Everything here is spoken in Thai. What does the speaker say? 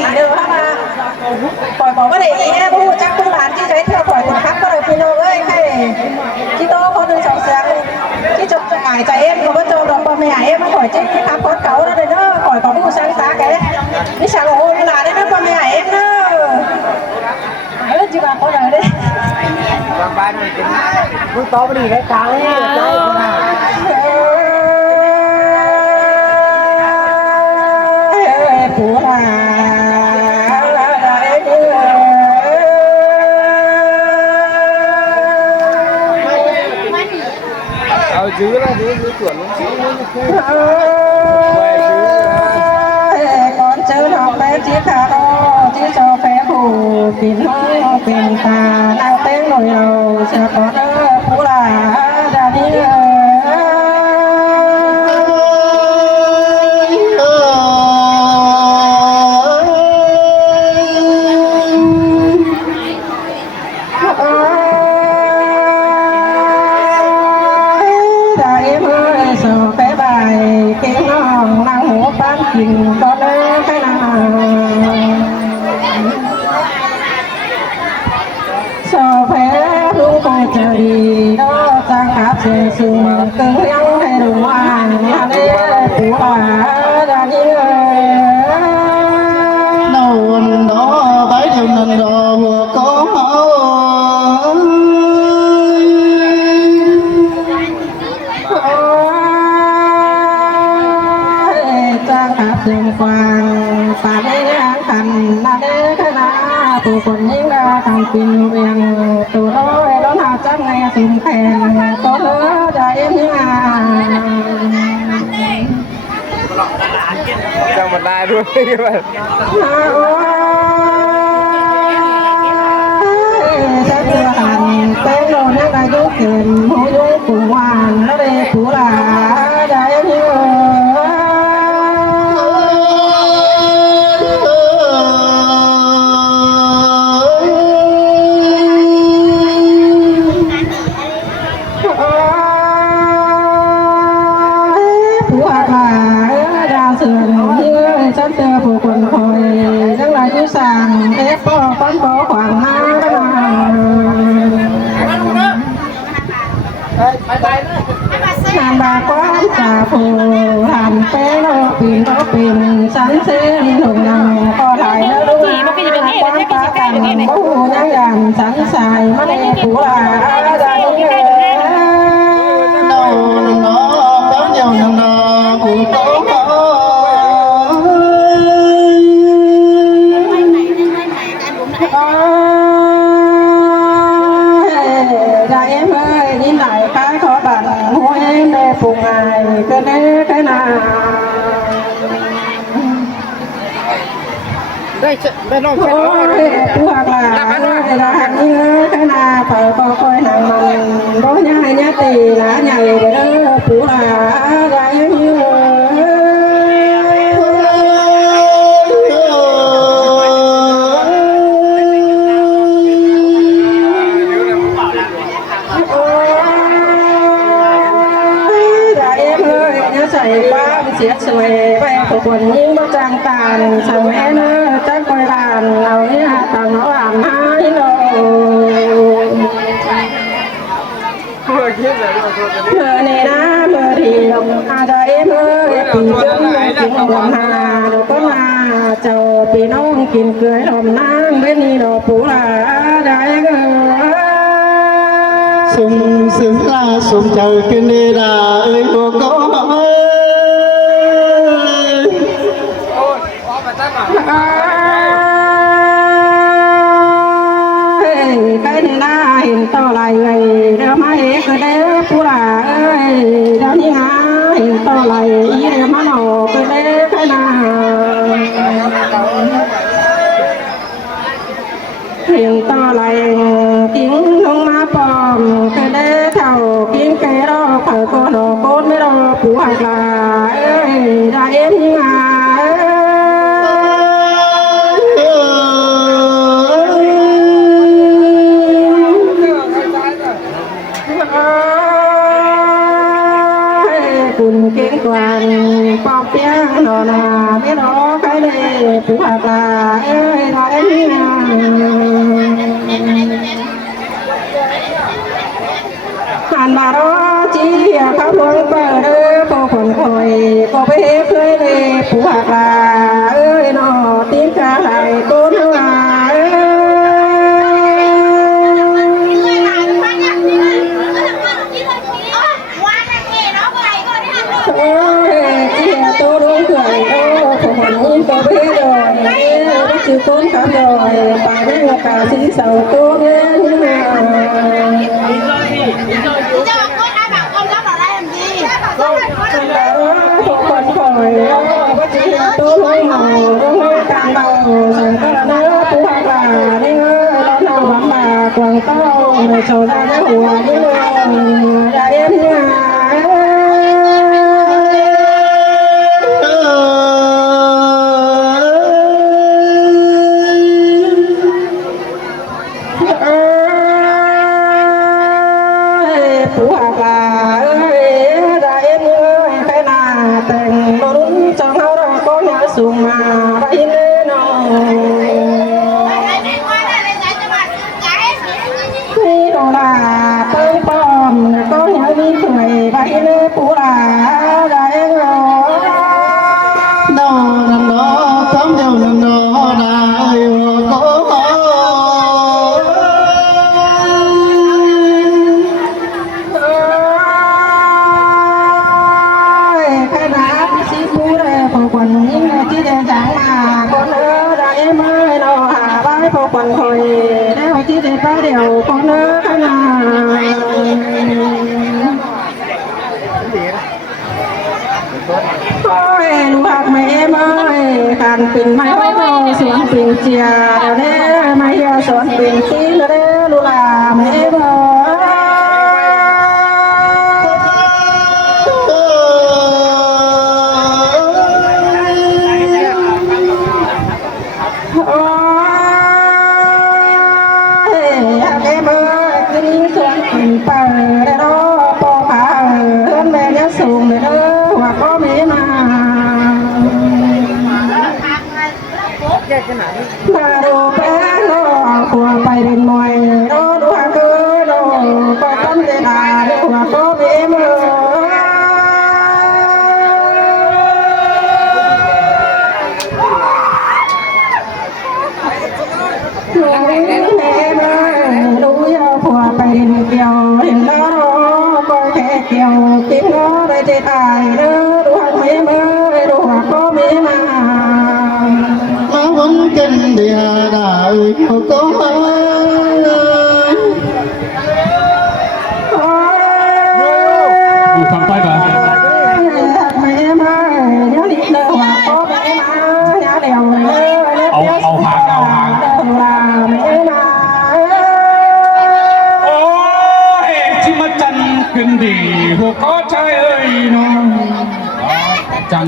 ดีเด้อถ้ามาปล่อยบอกว่าได้ดีแน่ผู้จักผู้หลานที่ใช้เที่ยวปล่อยคนคักก็เลยพี่น้องเอ้ยให้ที่โตคนหนึ่งสองเสียงที่จบหายใจเอ็มก็ว่าโจดอกปอไม่หายเอ็มมาปล่อยจริงที่คับคนเก่าแล้วเด้อปล่อยของผู้ช่างตาแกนี่ช่างโอ้ยหลานได้เด้อปอไม่หายเอ็มเด้อจีบเขาเลยเด้บางบ้านมันกินมึงโตไปดีได้กลางเลยใจคนน่ะผัวเอาจื้อละจื้อส่วนลงชิ้นนี่คือแหวจื้อก่อนเจอดอกแป้จีขาโรจีโซเฟผู้ปิ่นห้องปิ่นตานั่งเต้นหน่อยเราเชื่อก่อนผู้ลาดาดีกินก็เลยไปนานโซเฟลุงไปเจอดีก็จังขับเสียสูงเกินยังให้ดูว่าอันนี้ผัวดานีนอนดอไปจนนอนดอหัวก็เมาเสียงฟังป่าได้ยังขันนาเด้ขนาตัวคนยิ่งดาทำปินเวียงตัวร้อยร้อนหาจังไงสุ่มแทงตัวเธอใจยิ่งจำมันได้ด้วยแบบจะเตือนเต้นโดนยังไงยุเข็มหูยุปูวานแล้วเด็กผู้หลาใจยิ่งฉันเจอผู้คนคอยทั้งหลายที่สั่งป้อป้อนป้อขวางมางานบาก้อนจ่าผู้หันเป้โลปีนก็ปีนสันเส้นถุงยางก็ไหลแล้วดูก้อนปลากันผู้ยังยันสันสายมันในผู้ลาใจโน่โน่ก้อนยาวโน่ผู้โตได้เมื่อยินไหนขายขอบัตรหัวเองได้ปรุงไงก็ได้แค่นาได้น้องแค่ผู้หักหลานได้หักนี้แค่นาเปิดก็คอยหางมันบ่ใหญ่เนี่ยตีหลานใหญ่เด้อผู้หาได้เมื่อใส่บ้านเสียสวยไปผู้คนยิ่งมาจางตาสั่งแม่เนื้อจังคอยลานเราเนี่ยต่างเราอ่านหายโลเมื่อนี่นะเมื่อที่ลงอาใจเมื่อปีจนกินลมหาดอกก็มาเจ้าปีน้องกินเกลือลมนางเว้นนี่ดอกปูลาได้เงสุ่มซึ้งลาสุ่มเจ้ากินได้ด่าเอ้ยหัวก็cái này na hiện to lại người đeo má hết cái đeo phú là ơi đeo như há hiện to lại ý đeo má nổ cái đeo cái na hiện to lại tiếng không má bòm cái đeo thầu tiếng cái đó phải có đồ cốt mới đó phú hoặc là ơi đã em như há kiến toàn bọc tiếng nọ nà biết đó cái này ผู้หากลาเอ้ยน้อยหันมารอจีข้าวพงเปิดพอผลคอยพอไปเคยเลยผู้หากลาเอ้ยนอตีนกาไหลก้นหาโอ้ยเจียโตรู้เกิดโอ้ผมหันยิ้มโตไปดอยได้ชื่อต้นขาดอยไปไม่โอกาสที่เสาโตเงี้ยคนคอยว่าจีตัวลอยหน่อยกลางเบาสังกัดเนื้อผู้หากาเนี่ยเราหน้าหวานมากวางเต้าในโซดาหัวเนี่ยได้เอ็มเนี่ยผู้หากาได้เอ็มเนี่ยใครน่าแต่งลุ้นจังเราก็เนี่ยสูงมาไปเล่นน้องนี่โดนละเปิ้ลปอมก็เนี่ยมีสวยไปเล่นผู้หาได้เอ็มนอนนอคำเดียวนนอได้โอ้โหขนาดสิผู้ใดพอคนยิ่งที่เดินทางมาคนได้ไม่รอหาไว้พอคนคอยแล้วที่เดินไปเดี๋ยวคนขนาดโอ้ยลูกหักไม่ไม่การปิ่นไม่พอสวนปิ่นเจียเด้ไม่เหี่ยวสวนปิ่นตีเด้ลูกหลาไม่พอโอ้ยอยากให้เมื่อคืนสวนปิ่นเปิดได้รอปอผาเฮือนแม่ยสูงเลยเด้อว่าก็ไม่มามาดูแป้งโลขัวไปเดินมวยโลดูหาเกอโลก็ต้นเดดาเดี๋ยวว่าก็ไม่มาดูยาขัวไปเดินเกี่ยวเห็นแล้วก็แค่เกี่ยวกินก็ได้ใจตายเด้อดูหาไม่มาดูหาก็ไม่มา มาวันกันเดียได้เขาก็หาอยู่ฝั่งใต้ก่อนเอาหางโอ้ยที่มาจันขึ้นดีพวกก็ใช่เอ้ยน้องจัน